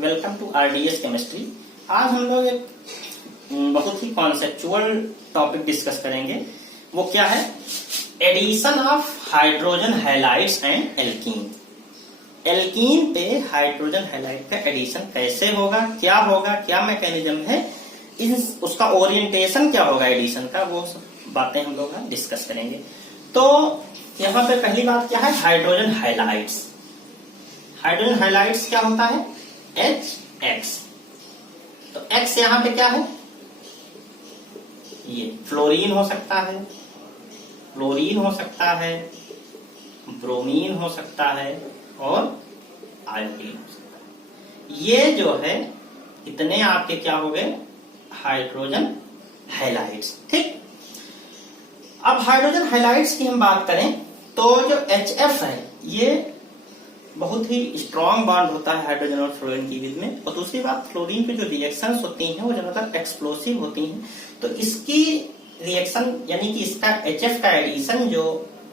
Welcome to RDS chemistry. आज हम लोग एक बहुत ही कॉन्सेप्चुअल टॉपिक डिस्कस करेंगे। वो क्या है? Addition of hydrogen halides and alkene. Alkene पे हाइड्रोजन हैलाइड का एडिशन कैसे होगा, क्या मैकेनिज्म है, उसका ओरिएंटेशन क्या होगा एडिशन का, वो सब बातें हम लोग डिस्कस करेंगे। तो यहाँ पे पहली बात क्या है? Hydrogen halides. हाइड्रोजन हैलाइड्स क्या होता है? HX। तो X यहां पे क्या है? ये फ्लोरीन हो सकता है, क्लोरीन हो सकता है, ब्रोमीन हो सकता है और आयोडीन हो सकता है। ये जो है इतने आपके क्या हो गए? Hydrogen halides. ठीक। अब हाइड्रोजन हैलाइड्स की हम बात करें तो जो HF है ये बहुत ही स्ट्रॉन्ग बॉन्ड होता है हाइड्रोजन और फ्लोरीन के बीच में। और दूसरी बात, फ्लोरीन पे जो रिएक्शंस होती हैं वो ज्यादातर एक्सप्लोसिव होती हैं। तो इसकी रिएक्शन यानी कि इसका HF का एडिशन जो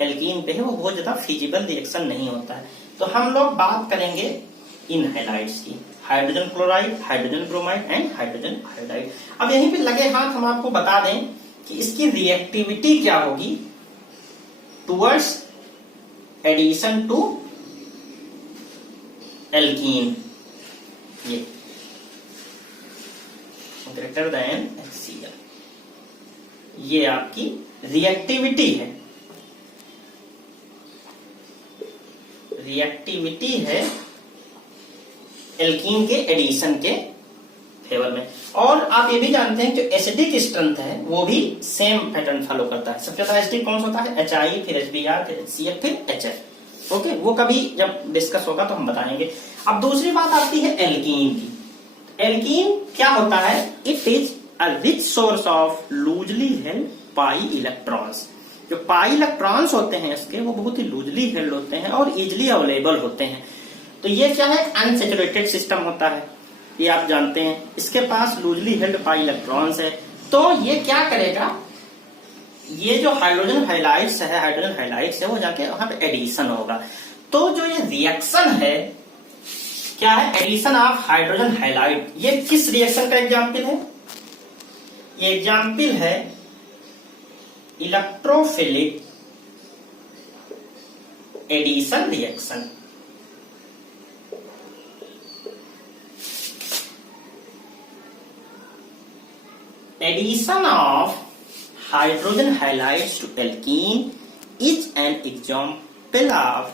एल्कीन पे है वो बहुत ज्यादा फिजिबल रिएक्शन नहीं होता है। तो हम लोग बात करेंगे इन हैलाइड्स की, hydrogen chloride, hydrogen bromide and hydrogen iodide. अब यहीं पे लगे हाथ हम आपको बता दें कि इसकी रिएक्टिविटी क्या होगी टुवर्ड्स एडिशन टू एल्कीन। ये ग्रेटर देन HCl, ये आपकी रिएक्टिविटी है। रिएक्टिविटी है एल्कीन के एडिशन के फेवर में। और आप ये भी जानते हैं कि जो एसिडिक स्ट्रेंथ है वो भी सेम पैटर्न फॉलो करता है। सबसे ज्यादा एसिडिक कौन सा होता है? HI, फिर HBr, फिर HCl, फिर HF। ओके, वो कभी जब डिस्कस होगा तो हम बताएंगे। अब दूसरी बात आती है एल्कीन की। एल्कीन क्या होता है? It is a rich source of loosely held pi electrons. जो पाई इलेक्ट्रॉन्स होते हैं इसके वो बहुत ही लूजली हेल्ड होते हैं और इजिली अवेलेबल होते हैं। तो ये क्या है? अनसैचुरेटेड सिस्टम होता है, ये आप जानते हैं। इसके पास लूजली हेल्ड पाई इलेक्ट्रॉन्स है। तो ये क्या करेगा? ये जो हाइड्रोजन हैलाइड्स है वो जाके वहां पे एडिशन होगा। तो जो ये रिएक्शन है क्या है? Addition of hydrogen halide. ये किस रिएक्शन का एग्जाम्पल है? ये एग्जाम्पल है electrophilic addition reaction. Addition of hydrogen halides to alkene is an example of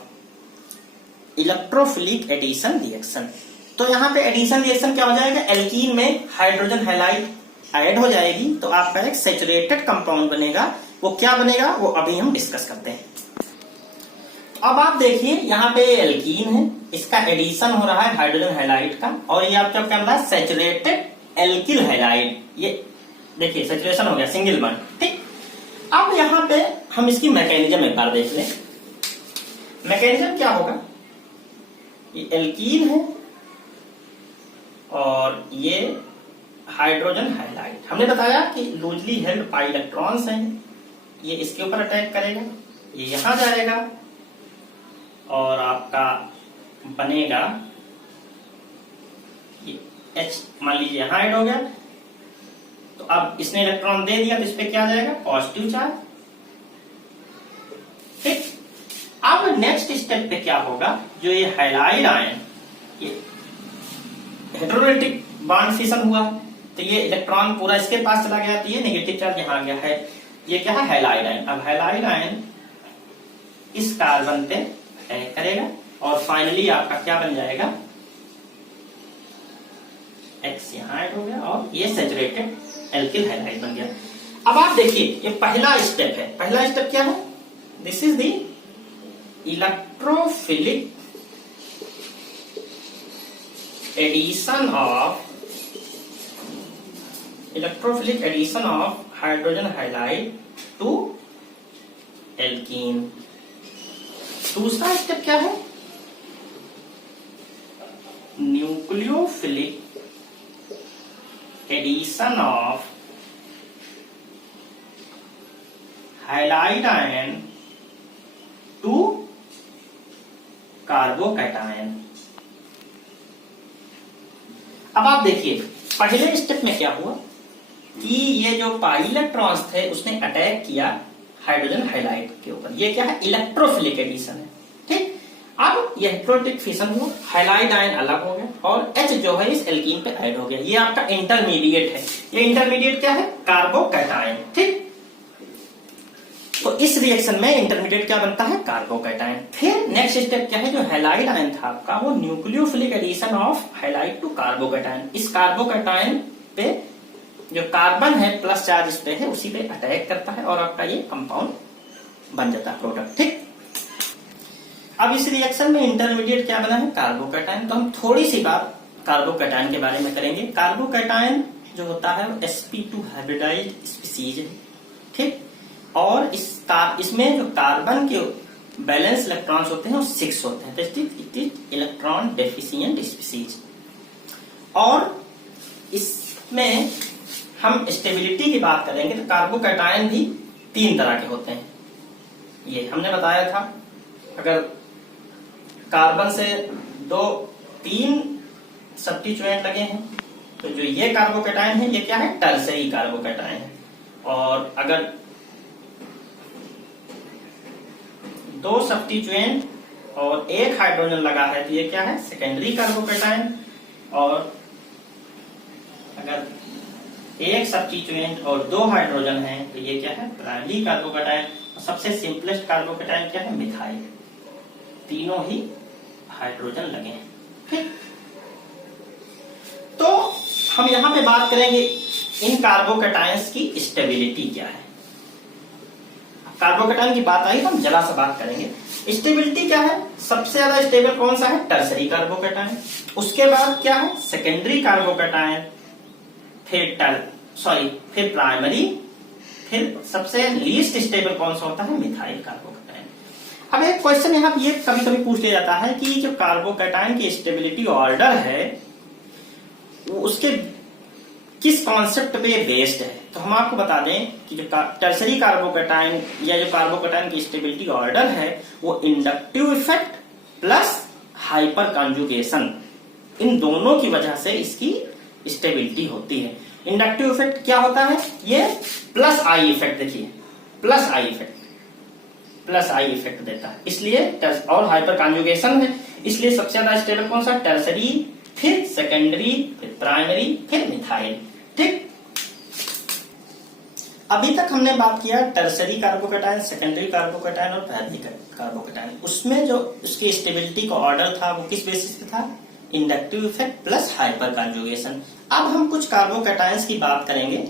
electrophilic addition reaction. तो यहां पे एडिशन रिएक्शन क्या हो जाएगा? एल्कीन में हाइड्रोजन हैलाइड ऐड हो जाएगी तो आपका एक सैचुरेटेड कंपाउंड बनेगा। वो क्या बनेगा वो अभी हम डिस्कस करते हैं। अब आप देखिए यहाँ पे एल्कीन है, इसका एडिशन हो रहा है हाइड्रोजन हैलाइड का, और ये आपका क्या बन रहा है? Saturated alkyl halide. ये देखिए सैचुरेशन हो गया, सिंगल बॉन्ड। ठीक। अब यहाँ पे हम इसकी मैकेनिज्म एक बार देख लें। मैकेनिज्म क्या होगा? ये एल्कीन है और ये हाइड्रोजन हैलाइड। हमने बताया कि लूजली हेल्ड पाई इलेक्ट्रॉन्स हैं, ये इसके ऊपर अटैक करेगा, ये यहां जाएगा और आपका बनेगा ये H, मान लीजिए यहां ऐड हो गया। तो अब इसने इलेक्ट्रॉन दे दिया तो इस पे क्या जाएगा? Positive charge. ठीक। अब नेक्स्ट स्टेप पे क्या होगा? जो ये हैलाइड आयन, ये हेटेरोनेटिक बॉन्ड फिशन हुआ तो ये इलेक्ट्रॉन पूरा इसके पास चला गया तो ये नेगेटिव चार्ज यहां आ गया है। ये क्या है? Halide ion. अब हैलाइड आयन इस कार्बन पे अटैक करेगा और फाइनली आपका क्या बन जाएगा? X यहां ऐड हो गया और ये सैचुरेटेड एल्किल हैलाइड बन गया। अब आप देखिए ये पहला स्टेप है। पहला स्टेप क्या है? This is the electrophilic addition of hydrogen halide to alkene. दूसरा स्टेप क्या है? Nucleophilic addition of halide ion to carbocation. अब आप देखिए पहले स्टेप में क्या हुआ कि ये जो पाई इलेक्ट्रॉन्स थे उसने अटैक किया हाइड्रोजन हाइलाइट के ऊपर। ये क्या है, इलेक्ट्रोफिलिक एडिशन है। ठीक, अब यह इलेक्ट्रोलिटिक फिशन हुआ, हाइलाइट आयन अलग हो गया और H जो है इस एल्कीन पे ऐड हो गया। ये आपका इंटरमीडिएट है। ये इंटरमीडिएट क्या है, कार्बोकैटायन। ठीक, तो इस रिएक्शन में इंटरमीडिएट क्या बनता है, कार्बोकैटायन। फिर नेक्स्ट स्टेप क्या है, जो हैलाइड आयन था आपका वो nucleophilic addition of halide to carbocation. इस कार्बोकैटायन पे जो कार्बन है प्लस चार्ज इस पे है उसी पे अटैक करता है और आपका ये कंपाउंड बन जाता है प्रोडक्ट। ठीक, अब इस रिएक्शन में इंटरमीडिएट क्या बना है, कार्बोकैटायन। तो हम थोड़ी सी बात कार्बोकैटायन के बारे में करेंगे। कार्बोकैटायन जो होता है वो sp2 हाइब्रिडाइज्ड स्पीसीज है। ठीक, और इसमें जो कार्बन के बैलेंस इलेक्ट्रॉन्स होते हैं वो 6 होते हैं। It is electron deficient species. और इसमें हम स्टेबिलिटी की बात करेंगे तो कार्बोकैटायन भी 3 तरह के होते हैं। ये हमने बताया था, अगर कार्बन से 2-3 सब्स्टिट्यूएंट लगे हैं तो जो ये कार्बोकैटायन है ये क्या है, टर्सरी कार्बोकैटायन है। और अगर 2 सब्स्टिट्यूएंट और 1 हाइड्रोजन लगा है तो ये क्या है, सेकेंडरी कार्बोकैटायन। और अगर 1 सब्स्टिट्यूएंट और 2 हाइड्रोजन है तो ये क्या है, प्राइमरी कार्बोकैटायन। सबसे सिंपलेस्ट कार्बोकैटायन क्या है, मिथाइल। तीनों ही हाइड्रोजन लगे हैं। ठीक, तो हम यहां पे बात करेंगे इन कार्बोकैटायंस की स्टेबिलिटी क्या है। कार्बोकैटायन की बात आई तो हम जरा सा बात करेंगे स्टेबिलिटी क्या है। सबसे ज्यादा स्टेबल कौन सा है, टर्सरी कार्बोकैटायन। उसके बाद क्या है, सेकेंडरी कार्बोकैटायन, फिर प्राइमरी, फिर सबसे लीस्ट स्टेबल कौन सा होता है, मिथाइल कार्बोकैटायन। अब एक क्वेश्चन यहाँ ये कभी कभी पूछ लिया जाता है कि जो कार्बोकैटायन की स्टेबिलिटी ऑर्डर है वो उसके किस कॉन्सेप्ट पे बेस्ड है। तो हम आपको बता दें कि जो टर्सरी कार्बोकैटायन या जो कार्बोकैटायन की स्टेबिलिटी ऑर्डर है वो inductive effect plus hyperconjugation, इन दोनों की वजह से इसकी स्टेबिलिटी होती है। इंडक्टिव इफेक्ट क्या होता है, ये प्लस आई इफेक्ट, देखिए प्लस आई इफेक्ट देता है, इसलिए और हाइपर कॉन्जुगेशन है, इसलिए सबसे ज्यादा स्टेबल कौन सा, टर्सरी, फिर सेकेंडरी, फिर प्राइमरी, फिर मिथाइल। ठीक, अभी तक हमने बात किया टर्सरी कार्बोकैटायन, सेकेंडरी कार्बोकैटायन और प्राइमरी कार्बोकैटायन। उसमें जो उसकी स्टेबिलिटी का ऑर्डर था वो किस बेसिस पे था, inductive effect plus hyper conjugation. अब हम कुछ कार्बोकैटायंस की बात करेंगे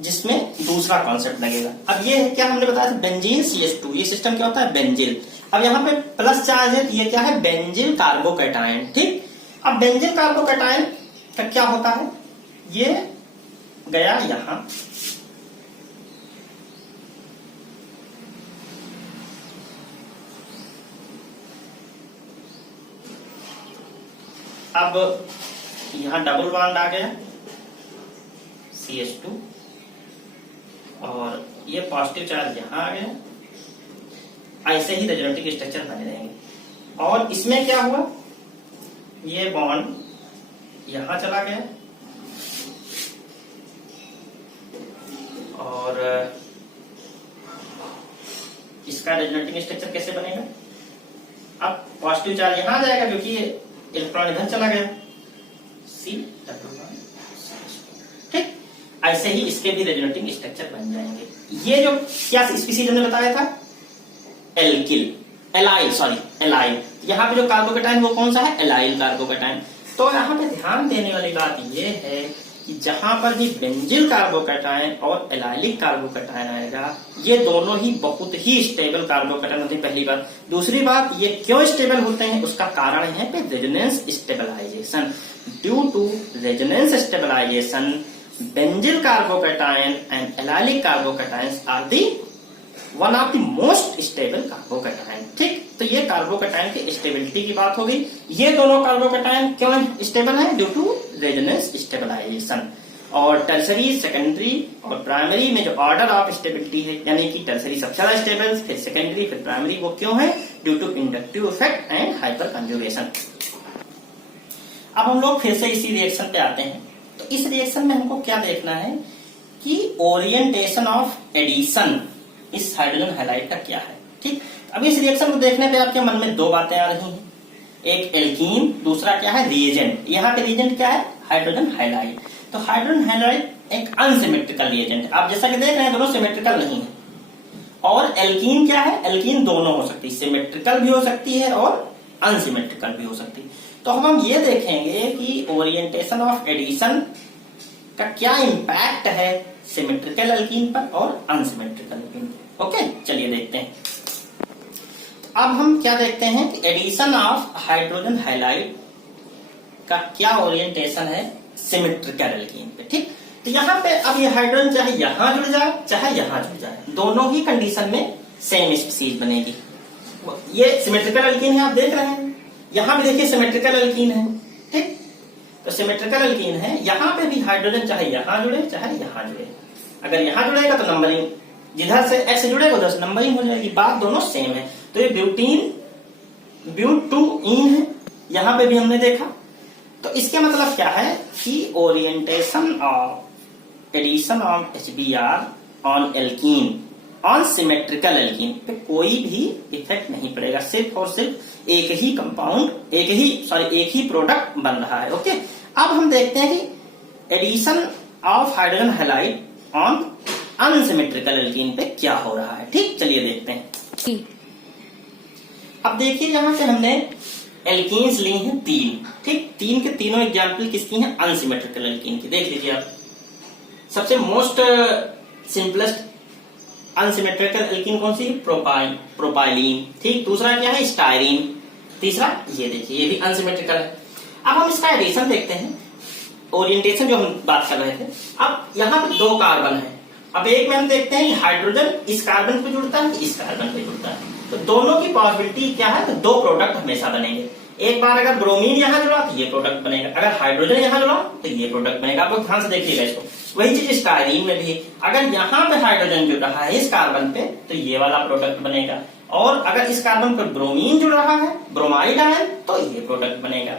जिसमें दूसरा कॉन्सेप्ट लगेगा। अब ये है क्या, हमने बताया था बेंजीन CH2, ये सिस्टम क्या होता है, बेंजिल। अब यहाँ पे प्लस चार्ज है तो ये क्या है, बेंजिल कार्बोकैटायन। ठीक, अब बेंजिल कार्बोकैटायन का क्या होता है, ये गया यहां, अब यहां डबल बॉन्ड आ गया CH2 और ये पॉजिटिव चार्ज यहां आ गया। ऐसे ही रेजोनेटिव स्ट्रक्चर बने रहेंगे। और इसमें क्या हुआ, ये बॉन्ड यहां चला गया और इसका रेजोनेटिव स्ट्रक्चर कैसे बनेगा, अब पॉजिटिव चार्ज यहां आ जाएगा क्योंकि इलेक्ट्रॉन इधर चला गया, ठीक। ऐसे ही इसके भी रेजोनेटिंग स्ट्रक्चर बन जाएंगे। ये जो क्या स्पीसीज हमने बताया था, एलाइल। यहाँ पे जो कार्बोकैटायन वो कौन सा है, एलाइल कार्बोकैटायन। तो यहाँ पे ध्यान देने वाली बात ये है कि जहां पर भी बेंजिल कार्बोकैटायन और एलाइलिक कार्बोकैटायन आएगा, ये दोनों ही बहुत ही स्टेबल कार्बोकैटायन होते हैं, पहली बात। दूसरी बात, ये क्यों स्टेबल होते हैं उसका कारण है पे resonance stabilization. Due to resonance stabilization, benzyl carbocation and allylic carbocation are the one of the most stable carbocation. ठीक, तो ये कार्बोकैटायन की स्टेबिलिटी की बात हो गई। ये दोनों कार्बोकैटायन क्यों स्टेबल है, ड्यू टू रेजोनेंस स्टेबलाइजेशन। और टर्सरी, सेकेंडरी और प्राइमरी में जो ऑर्डर ऑफ स्टेबिलिटी है, यानी कि टर्सरी सबसे ज्यादा स्टेबल, फिर सेकेंडरी, फिर प्राइमरी, वो क्यों है, due to inductive effect and hyperconjugation. अब हम लोग फिर से इसी रिएक्शन पे आते हैं। तो इस रिएक्शन में हमको क्या देखना है कि ओरिएंटेशन ऑफ एडिशन इस हाइड्रोजन हैलाइड का क्या है। ठीक, अब इस रिएक्शन को देखने पे आपके मन में दो बातें आ रही हैं, एक एल्कीन, दूसरा क्या है रिएजेंट। यहाँ पे रिएजेंट क्या है, हाइड्रोजन हैलाइड। तो हाइड्रोजन हैलाइड एक अनसिमेट्रिकल रिएजेंट है, आप जैसा कि देख रहे हैं दोनों सिमेट्रिकल नहीं है। और एल्कीन क्या है, एल्कीन दोनों हो सकती है, सिमेट्रिकल भी हो सकती है और अनसिमेट्रिकल भी हो सकती है। तो हम ये देखेंगे कि ओरिएंटेशन ऑफ एडिशन का क्या इंपैक्ट है सिमेट्रिकल एल्कीन पर और अनसिमेट्रिकल एल्कीन पर। ओके, चलिए देखते हैं। अब हम क्या देखते हैं कि एडिशन ऑफ हाइड्रोजन हैलाइड का क्या ओरिएंटेशन है सिमेट्रिकल एल्कीन पे। ठीक, तो यहाँ पे अब ये हाइड्रोजन चाहे यहां जुड़ जाए चाहे यहां जुड़ जाए, दोनों ही कंडीशन में सेम स्पीसीज बनेगी। ये सिमेट्रिकल एल्कीन है, आप देख रहे हैं, यहां भी देखिए सिमेट्रिकल एल्कीन है। ठीक, तो सिमेट्रिकल एल्कीन है, यहां पे भी हाइड्रोजन चाहे यहां जुड़े चाहे यहां जुड़े। अगर यहां जुड़ेगा तो नंबरिंग, जिधर से एक्स जुड़ेगा उधर से नंबरिंग हो जाएगी, बात दोनों सेम है। तो ये ब्यूटीन ब्यूटूइन है, यहां पे भी हमने देखा। तो इसके मतलब क्या है कि orientation of addition of HBr on alkene on symmetrical alkene पे कोई भी इफेक्ट नहीं पड़ेगा, सिर्फ और सिर्फ एक ही कंपाउंड एक ही प्रोडक्ट बन रहा है। ओके, अब हम देखते हैं कि addition of hydrogen halide on unsymmetrical alkene पे क्या हो रहा है। ठीक, चलिए देखते हैं। अब देखिए यहां पे हमने एल्कीन्स ली हैं 3। ठीक, 3 के तीनों एग्जाम्पल किसकी हैं, अनसिमेट्रिकल एल्कीन की। देख लीजिए आप, सबसे मोस्ट सिंपलेस्ट अनसिमेट्रिकल एल्कीन कौन सी, प्रोपाइलीन। ठीक, दूसरा क्या है, स्टायरीन। तीसरा ये देखिए, ये भी अनसिमेट्रिकल है। अब हम इसका एडिशन देखते हैं, ओरिएंटेशन जो हम बात कर रहे थे। अब यहाँ पे 2 कार्बन है, अब एक में हम देखते हैं कि हाइड्रोजन इस कार्बन पे जुड़ता है, इस कार्बन पे जुड़ता है, तो दोनों की पॉसिबिलिटी क्या है, तो 2 प्रोडक्ट हमेशा बनेंगे। एक बार अगर ब्रोमीन यहां जुड़ा तो ये प्रोडक्ट बनेगा, अगर हाइड्रोजन यहां जुड़ा तो ये प्रोडक्ट बनेगा। आप लोग ध्यान से देखिएगा इसको। वही चीज स्टायरीन में भी है, अगर यहाँ पे हाइड्रोजन जुड़ रहा है इस कार्बन पे तो ये वाला प्रोडक्ट बनेगा, और अगर इस कार्बन पर ब्रोमीन जुड़ रहा है, ब्रोमाइड आयन, तो ये प्रोडक्ट बनेगा।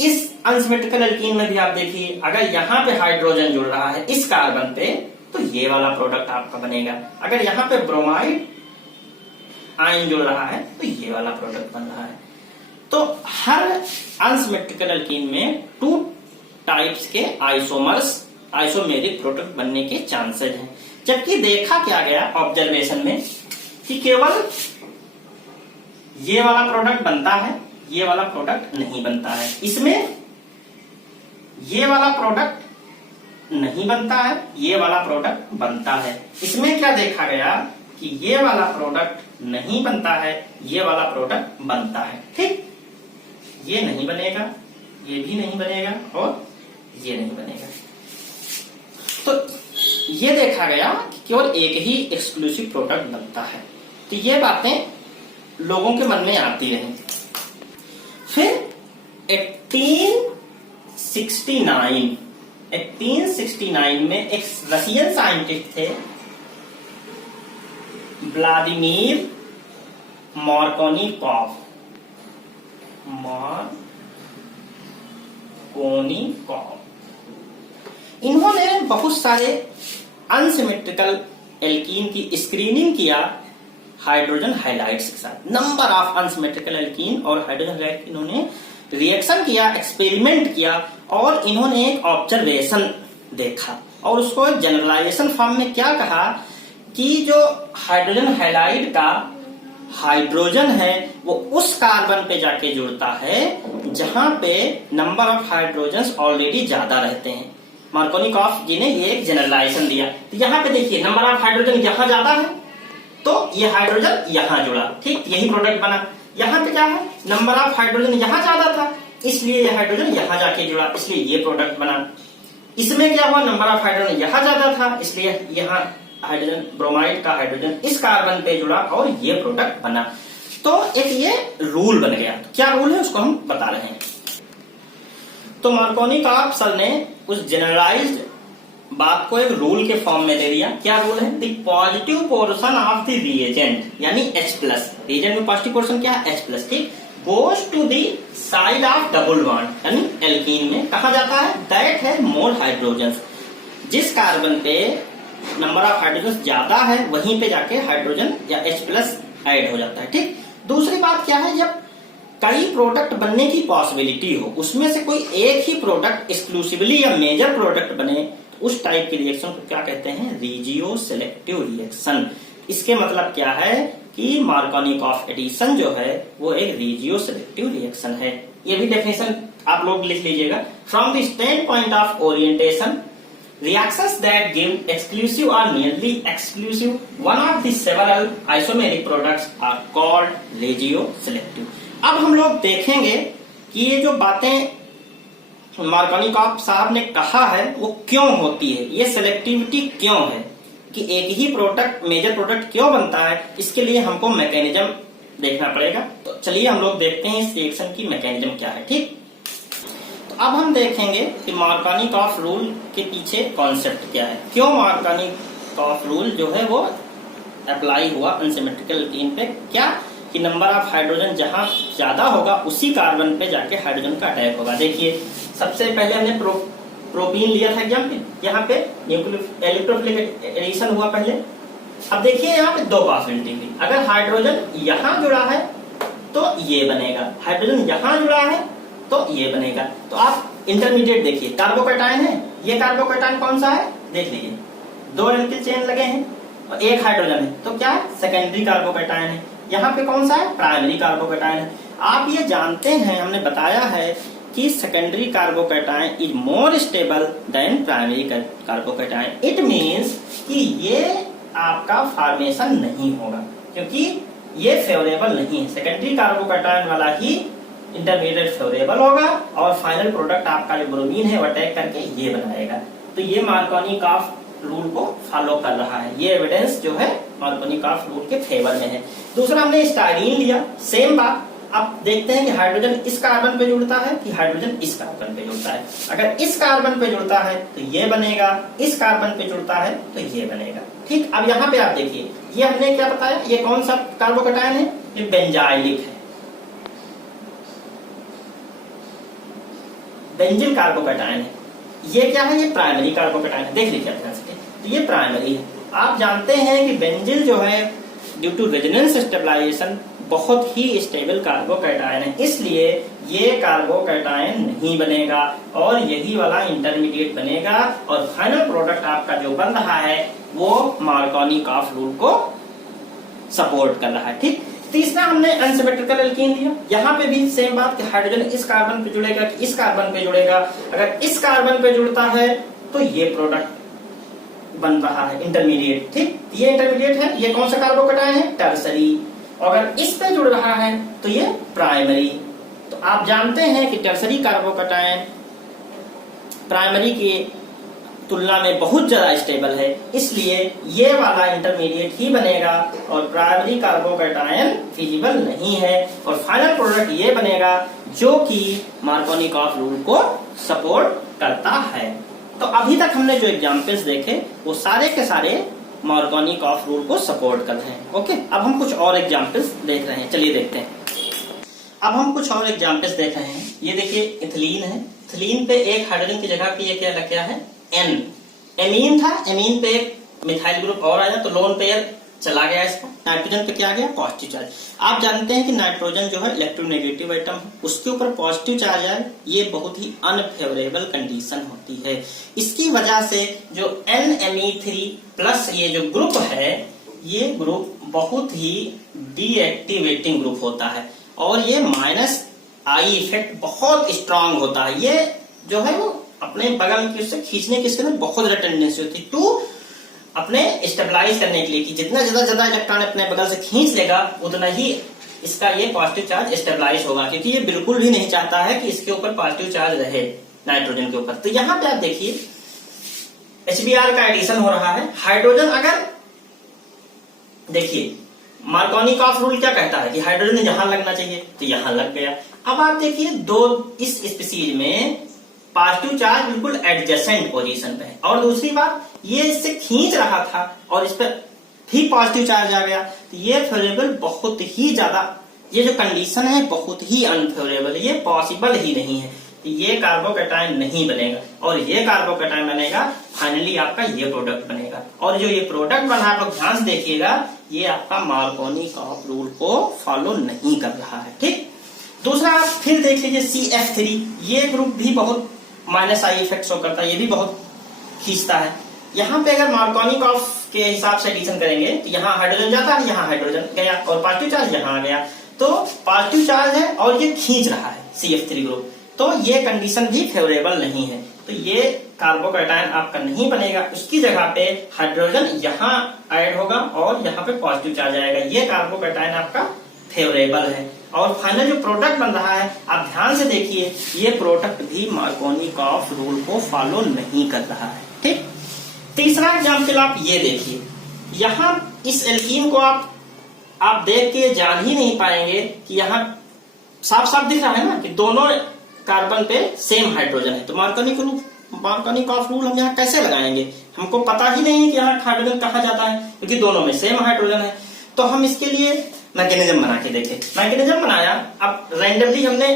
इस अनसिमेट्रिकल एल्कीन में भी आप देखिए, अगर यहाँ पे हाइड्रोजन जुड़ रहा है इस कार्बन पे तो ये वाला प्रोडक्ट आपका बनेगा, अगर यहाँ पे ब्रोमाइड आयन जुड़ रहा है तो ये वाला प्रोडक्ट बन रहा है। तो हर अनसिमेट्रिकल एल्कीन में 2 टाइप्स के आइसोमेरिक प्रोडक्ट बनने के चांसेस हैं। जबकि देखा क्या गया ऑब्जर्वेशन में कि केवल ये वाला प्रोडक्ट बनता है, ये वाला प्रोडक्ट नहीं बनता है। इसमें ये वाला प्रोडक्ट नहीं बनता है, ये वाला प्रोडक्ट बनता है। इसमें क्या देखा गया कि ये वाला प्रोडक्ट नहीं बनता है, ये वाला प्रोडक्ट बनता है। ठीक, ये नहीं बनेगा, ये भी नहीं बनेगा और ये नहीं बनेगा। तो ये देखा गया कि केवल एक ही एक्सक्लूसिव प्रोडक्ट बनता है। तो ये बातें लोगों के मन में आती रही। फिर 1869 में एक रशियन साइंटिस्ट थे व्लादिमीर मार्कोनिकॉव। इन्होंने बहुत सारे अनसिमेट्रिकल एल्कीन की स्क्रीनिंग किया हाइड्रोजन हैलाइड्स के साथ। नंबर ऑफ अनसिमेट्रिकल एल्कीन और हाइड्रोजन हैलाइड इन्होंने रिएक्शन किया, एक्सपेरिमेंट किया, और इन्होंने एक ऑब्जर्वेशन देखा और उसको एक जनरलाइजेशन फॉर्म में क्या कहा कि जो हाइड्रोजन हैलाइड का हाइड्रोजन है वो उस कार्बन पे जाके जुड़ता है जहां पे नंबर ऑफ हाइड्रोजन्स ऑलरेडी ज्यादा रहते हैं। मार्कोनिकॉफ जी ने ये एक जनरलाइजेशन दिया। तो यहाँ पे देखिए नंबर ऑफ हाइड्रोजन यहाँ ज्यादा है तो ये हाइड्रोजन यहाँ जुड़ा, ठीक, यही प्रोडक्ट बना। यहाँ पे क्या है, नंबर ऑफ हाइड्रोजन यहाँ ज्यादा था इसलिए ये हाइड्रोजन यहाँ जाके जुड़ा, इसलिए ये प्रोडक्ट बना। इसमें क्या हुआ, नंबर ऑफ हाइड्रोजन यहाँ ज्यादा था इसलिए यहाँ हाइड्रोजन, ब्रोमाइड का हाइड्रोजन इस कार्बन पे जुड़ा और ये प्रोडक्ट बना। तो एक ये रूल बन गया। तो क्या रूल है उसको हम बता रहे हैं। तो मार्कोनिकॉफ सर ने उस जनरलाइज्ड बात को एक रूल के फॉर्म में दे दिया। क्या रूल है, the positive portion of the reagent यानी H+, रिएजेंट में पॉजिटिव पोर्शन क्या है H+, ठीक, goes to the side of double bond यानी एल्कीन में कहा जाता है दैट है मोर हाइड्रोजन। जिस कार्बन पे नंबर ऑफ हाइड्रोजन ज्यादा है वहीं पे जाके हाइड्रोजन या H+ ऐड हो जाता है। ठीक, दूसरी बात क्या है, जब कई प्रोडक्ट बनने की पॉसिबिलिटी हो, उसमें से कोई एक ही प्रोडक्ट एक्सक्लूसिवली या मेजर प्रोडक्ट बने, तो उस टाइप की रिएक्शन को क्या कहते हैं, रेजियो सिलेक्टिव रिएक्शन। इसके मतलब क्या है कि मार्कोनिकॉफ एडिशन जो है वो एक रेजियो सिलेक्टिव रिएक्शन है। ये भी डेफिनेशन आप लोग लिख लीजिएगा। From the stand point of orientation, reactions that give exclusive or nearly exclusive one of the several isomeric products are called regioselective। अब हम लोग देखेंगे कि ये जो बातें मार्कोनिकॉफ साहब ने कहा है वो क्यों होती है, ये सिलेक्टिविटी क्यों है, कि एक ही प्रोडक्ट मेजर प्रोडक्ट क्यों बनता है, इसके लिए हमको मैकेनिज्म देखना पड़ेगा। तो चलिए हम लोग देखते हैं इस रिएक्शन की मैकेनिज्म क्या है। ठीक, अब हम देखेंगे कि मार्कोनिकॉफ रूल के पीछे कॉन्सेप्ट क्या है, क्यों मार्कोनिकॉफ रूल जो है वो अप्लाई हुआ अनसिमेट्रिकल एल्कीन पे। क्या कि नंबर ऑफ हाइड्रोजन जहां ज्यादा होगा उसी कार्बन पे जाके हाइड्रोजन का अटैक होगा। देखिए सबसे पहले हमने प्रोपीन लिया था एग्जाम पे, यहाँ पे इलेक्ट्रोफिलिक एडिशन हुआ पहले। अब देखिए यहाँ पे दो पॉसिबिलिटी हुई, अगर हाइड्रोजन यहाँ जुड़ा है तो ये बनेगा, हाइड्रोजन यहाँ जुड़ा है तो ये बनेगा। तो आप इंटरमीडिएट देखिए, कार्बोकैटायन है, ये कार्बोकैटायन कौन सा है, देख लीजिए, दो एल्किल चेन लगे हैं और एक हाइड्रोजन है, तो क्या है, सेकेंडरी कार्बोकैटायन है। यहाँ पे कौन सा है, प्राइमरी कार्बोकैटायन है। आप ये जानते हैं, हमने बताया है कि secondary carbocation is more stable then primary carbocation. It means कि ये आपका फॉर्मेशन नहीं होगा, क्योंकि ये फेवरेबल नहीं है। सेकेंडरी कार्बोकैटायन वाला ही इंटरमीडिएट फेवरेबल होगा और फाइनल प्रोडक्ट आपका जो ब्रोमीन है वो अटैक करके ये बनाएगा। तो ये मार्कोनिकॉफ रूल को फॉलो कर रहा है, ये एविडेंस जो है मार्कोनिकॉफ रूल के फेवर में है। दूसरा हमने स्टाइरीन लिया, सेम बात। अब देखते हैं कि हाइड्रोजन इस कार्बन पे जुड़ता है कि हाइड्रोजन इस कार्बन पे जुड़ता है। अगर इस कार्बन पे जुड़ता है तो ये बनेगा, इस कार्बन पे जुड़ता है तो ये बनेगा। ठीक, अब यहाँ पे आप देखिए, ये हमने क्या बताया, ये कौन सा कार्बोकैटायन है, ये बेंजाइलिक है, बेंजिल कार्बोकैटायन है। ये क्या है, ये प्राइमरी कार्बोकैटायन है, देख लीजिए ध्यान से, तो ये प्राइमरी है। आप जानते हैं कि बेंजिल जो है ड्यू टू रेजोनेंस स्टेबलाइजेशन बहुत ही स्टेबल कार्बोकैटायन है, इसलिए ये कार्बोकैटायन नहीं बनेगा और यही वाला इंटरमीडिएट बनेगा और फाइनल प्रोडक्ट आपका जो बन रहा है वो मार्कोनिकॉफ रूल को सपोर्ट कर रहा है। ठीक, तीसरा हमने अनसिमेट्रिकल एल्कीन लिया, यहाँ पे भी सेम बात कि हाइड्रोजन इस कार्बन पे जुड़ेगा कि इस कार्बन पे जुड़ेगा। अगर इस कार्बन पे जुड़ता है तो ये प्रोडक्ट बन रहा है इंटरमीडिएट। ठीक, ये इंटरमीडिएट है, ये कौन सा कार्बोकैटायन है, टर्सरी। और अगर इस पे जुड़ रहा है तो ये प्राइमरी। तो आप जानते हैं कि टर्सरी कार्बोकैटायन प्राइमरी की तुलना में बहुत ज्यादा स्टेबल है, इसलिए ये वाला इंटरमीडिएट ही बनेगा और प्राइमरी कार्बोकैटायन फिजिबल नहीं है और फाइनल प्रोडक्ट ये बनेगा जो कि मार्कोनिकॉफ रूल को सपोर्ट करता है। तो अभी तक हमने जो एग्जाम्पल्स देखे वो सारे के सारे मार्कोनिकॉफ रूल को सपोर्ट कर रहे हैं। ओके, अब हम कुछ और एग्जाम्पल्स देख रहे हैं, चलिए देखते हैं। अब हम कुछ और एग्जाम्पल्स देख रहे हैं। ये देखिए इथिलीन है, इथिलीन पे एक हाइड्रोजन की जगह पे ये क्या लग गया है, एन। एमीन था, एमीन पे एक मिथाइल ग्रुप और आया तो लोन पेयर चला गया इसका, नाइट्रोजन पे क्या गया, पॉजिटिव चार्ज। आप जानते हैं कि नाइट्रोजन जो है इलेक्ट्रोनेगेटिव आइटम है, उसके ऊपर पॉजिटिव चार्ज आए, ये बहुत ही अनफेवरेबल कंडीशन होती है। इसकी वजह से जो NMe3 प्लस ये जो ग्रुप है, ये ग्रुप बहुत ही डीएक्टिवेटिंग ग्रुप होता है और ये माइनस आई इफेक्ट बहुत स्ट्रांग होता है। ये जो है वो अपने बगल की उससे खींचने की इसके अंदर बहुत ज्यादा टेंडेंसी होती है टू अपने स्टेबलाइज करने के लिए, कि जितना ज्यादा इलेक्ट्रॉन अपने बगल से खींच लेगा उतना ही इसका ये पॉजिटिव चार्ज स्टेबलाइज होगा, क्योंकि ये बिल्कुल भी नहीं चाहता है कि इसके ऊपर पॉजिटिव चार्ज रहे नाइट्रोजन के ऊपर। तो यहाँ पे आप देखिए HBr का एडिशन हो रहा है। हाइड्रोजन अगर देखिए मार्कोनिकॉफ रूल क्या कहता है कि हाइड्रोजन यहां लगना चाहिए तो यहां लग गया। अब आप देखिए दो इस स्पीसीज में पॉजिटिव चार्ज बिल्कुल एडजेसेंट पोजीशन पे है और दूसरी बात ये इससे खींच रहा था और इस पर भी पॉजिटिव चार्ज आ गया, तो ये फेवरेबल बहुत ही ज्यादा ये जो कंडीशन है बहुत ही अनफेवरेबल, ये पॉसिबल ही नहीं है। ये कार्बोकैटायन नहीं बनेगा और ये कार्बोकैटायन बनेगा, फाइनली आपका ये प्रोडक्ट बनेगा। और जो ये प्रोडक्ट बना आप लोग ध्यान से देखिएगा, ये आपका मार्कोनी-कॉफ रूल को फॉलो नहीं कर रहा है। ठीक, दूसरा आप फिर देख लीजिए CF3, ये ग्रुप भी बहुत माइनस आई इफेक्ट शो करता है, ये भी बहुत खींचता है। यहाँ पे अगर मार्कोनी-कॉफ के हिसाब से एडिशन करेंगे तो यहाँ हाइड्रोजन जाता है, यहाँ हाइड्रोजन गया और पॉजिटिव चार्ज यहाँ आ गया, तो पॉजिटिव चार्ज है और ये खींच रहा है CF3 ग्रुप, तो ये कंडीशन भी फेवरेबल नहीं है। तो ये कार्बोकैटायन आपका नहीं बनेगा, उसकी जगह पे हाइड्रोजन यहाँ ऐड होगा और यहाँ पे पॉजिटिव चार्ज आएगा, ये कार्बोकैटायन आपका फेवरेबल है। और फाइनल जो प्रोडक्ट बन रहा है आप ध्यान से देखिए, ये प्रोडक्ट भी मार्कोनी-कॉफ रूल को फॉलो नहीं कर रहा है। ठीक, तीसरा एग्जाम्पल आप ये देखिए, यहाँ इस एल्कीन को आप देख के जान ही नहीं पाएंगे कि यहाँ साफ साफ दिख रहा है ना कि दोनों कार्बन पे सेम हाइड्रोजन है। तो मार्कोनी-कॉफ रूल हम यहाँ कैसे लगाएंगे, हमको पता ही नहीं है कि यहाँ हाइड्रोजन कहाँ जाता है, क्योंकि दोनों में सेम हाइड्रोजन है। तो हम इसके लिए मैकेनिज्म बना के देखे, मैकेनिज्म बनाया। अब रैंडमली हमने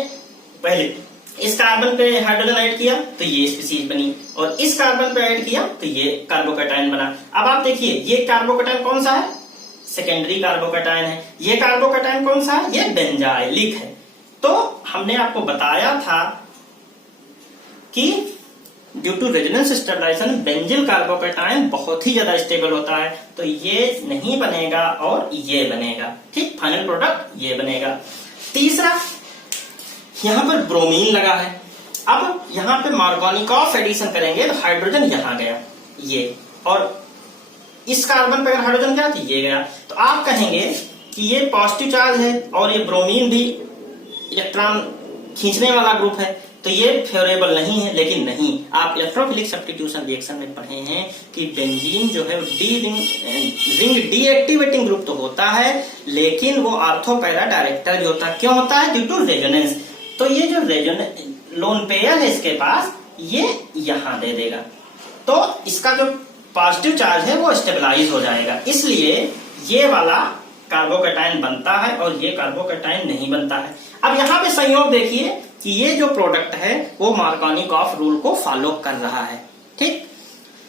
पहले इस कार्बन पे हाइड्रोजन ऐड किया तो ये स्पीसीज बनी, और इस कार्बन पे ऐड किया तो ये कार्बोकैटायन बना। अब आप देखिए ये कार्बोकैटायन कौन सा है, सेकेंडरी कार्बोकैटायन है। ये कार्बोकैटायन कौन सा है, ये बेंजाइलिक है। तो हमने आपको बताया था कि due to resonance stabilization benzyl carbocation बहुत ही ज्यादा स्टेबल होता है, तो ये नहीं बनेगा और ये बनेगा। ठीक, फाइनल प्रोडक्ट ये बनेगा। तीसरा, यहाँ पर ब्रोमीन लगा है। अब यहाँ पे मार्कोनी-कॉफ एडिशन करेंगे तो हाइड्रोजन यहाँ गया ये, और इस कार्बन पे अगर हाइड्रोजन गया तो ये गया, तो आप कहेंगे कि ये पॉजिटिव चार्ज है और ये ब्रोमीन भी इलेक्ट्रॉन खींचने वाला ग्रुप है, तो ये फेवरेबल नहीं है। लेकिन नहीं, आप इलेक्ट्रोफिलिक सब्स्टिट्यूशन रिएक्शन में पढ़े हैं कि बेंजीन जो है रिंग डीएक्टिवेटिंग ग्रुप तो होता है, लेकिन वो ऑर्थो पैरा डायरेक्टर भी होता है। क्यों होता है, ड्यू टू रेजोनेंस। तो ये जो लोन पेयर है इसके पास, ये यहां दे देगा, तो इसका जो पॉजिटिव चार्ज है वो स्टेबलाइज हो जाएगा, इसलिए ये वाला कार्बोकैटायन बनता है और ये कार्बोकैटायन नहीं बनता है। अब यहाँ पे संयोग देखिए कि ये जो प्रोडक्ट है वो मार्कोनी-कॉफ रूल को फॉलो कर रहा है। ठीक,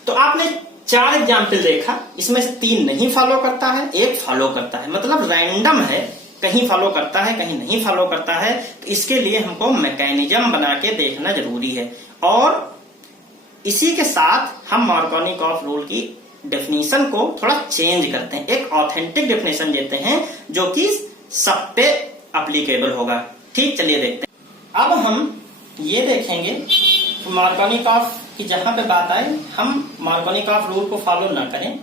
तो आपने 4 एग्जाम्पल देखा, इसमें से 3 नहीं फॉलो करता है, 1 फॉलो करता है, मतलब रैंडम है, कहीं फॉलो करता है कहीं नहीं फॉलो करता है। तो इसके लिए हमको मैकेनिज्म बना के देखना जरूरी है, और इसी के साथ हम मार्कोनी-कॉफ रूल की डेफिनेशन को थोड़ा चेंज करते हैं, एक ऑथेंटिक डेफिनेशन देते हैं जो कि सब पे एप्लीकेबल होगा। ठीक, चलिए देखते हैं। अब हम ये देखेंगे कि मार्कोनी-कॉफ की जहां पे बात आए, हम मार्कोनी-कॉफ रूल को फॉलो ना करें,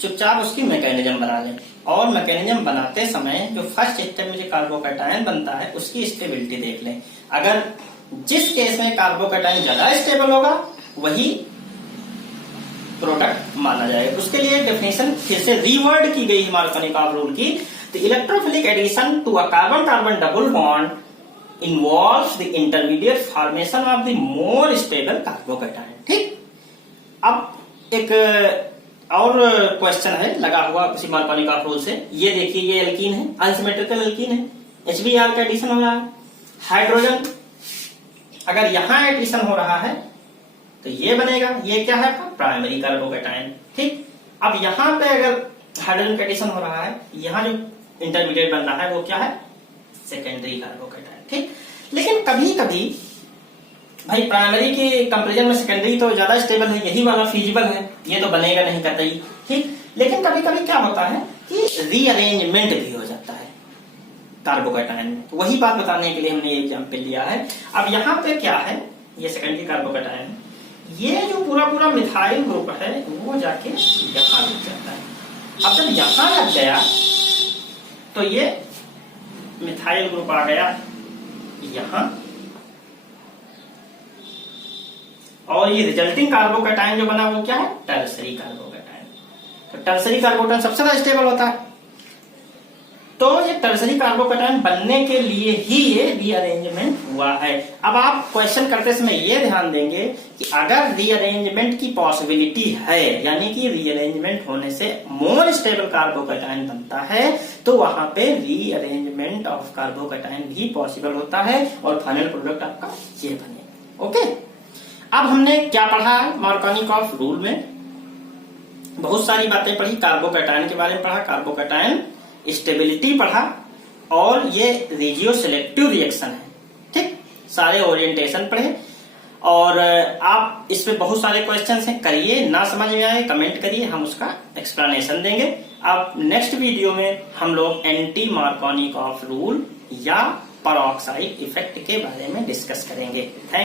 चुपचाप उसकी मैकेनिज्म बना लें, और मैकेनिज्म बनाते समय जो फर्स्ट स्टेप में जो कार्बोकैटायन बनता है उसकी स्टेबिलिटी देख लें। अगर जिस केस में कार्बोकैटायन ज्यादा स्टेबल होगा वही प्रोडक्ट माना जाएगा। उसके लिए डेफिनेशन फिर से रीवर्ड की गई मार्कोनी-कॉफ रूल की। तो electrophilic addition to a carbon carbon double bond involves the intermediate formation of the more stable carbocation. ठीक, अब एक और क्वेश्चन है लगा हुआ उसी मार्कोनी-कॉफ रूल से। ये देखिए, ये एल्कीन है, अनसिमेट्रिकल एल्कीन है, HBr का एडिशन हो रहा है। हाइड्रोजन अगर यहां एडिशन हो रहा है तो ये बनेगा, ये क्या है, प्राइमरी कार्बोकैटायन। ठीक, अब यहाँ पे अगर हाइड्रोजन का एडिशन हो रहा है, यहाँ जो इंटरमीडिएट बन रहा है वो क्या है, सेकेंडरी कार्बोकैटायन। ठीक, लेकिन कभी कभी भाई प्राइमरी के कंपेरिजन में सेकेंडरी तो ज्यादा स्टेबल है, यही वाला फिजिबल है, ये तो बनेगा नहीं कतई। ठीक, लेकिन कभी कभी क्या होता है कि रीअरेंजमेंट भी हो जाता है कार्बोकैटायन में, तो वही बात बताने के लिए हमने ये एग्जाम्पल लिया है। अब यहाँ पे क्या है, ये सेकेंडरी कार्बोकैटायन, ये जो पूरा पूरा मिथाइल ग्रुप है वो जाके यहाँ लग जाता है। अब जब यहाँ लग गया तो ये मिथाइल ग्रुप आ गया यहाँ, और ये रिजल्टिंग कार्बोकैटायन जो बना वो क्या है, टर्सरी कार्बोकैटायन। तो टर्सरी कार्बोकैटायन सबसे ज्यादा स्टेबल होता है। तो ये टर्सरी कार्बोकैटायन बनने के लिए ही ये रीअरेंजमेंट हुआ है। अब आप क्वेश्चन करते समय ये ध्यान देंगे कि अगर रीअरेंजमेंट की पॉसिबिलिटी है, यानी कि रीअरेंजमेंट होने से मोर स्टेबल कार्बोकैटायन बनता है, तो वहां पे रीअरेंजमेंट ऑफ कार्बोकैटायन भी पॉसिबल होता है और फाइनल प्रोडक्ट आपका ये बनेगा। ओके, अब हमने क्या पढ़ा मार्कोनी ऑफ रूल में? बहुत सारी बातें पढ़ी, कार्बोकैटायन के बारे में पढ़ा, कार्बोकैटायन स्टेबिलिटी पढ़ा, और ये रेजियो सिलेक्टिव रिएक्शन है। ठीक, सारे ओरिएंटेशन पढ़े, और आप इसमें बहुत सारे क्वेश्चंस हैं, करिए, ना समझ में आए कमेंट करिए, हम उसका एक्सप्लेनेशन देंगे। अब नेक्स्ट वीडियो में हम लोग एंटी मार्कोनी ऑफ रूल या पेरोक्साइड इफेक्ट के बारे में डिस्कस करेंगे। थैंक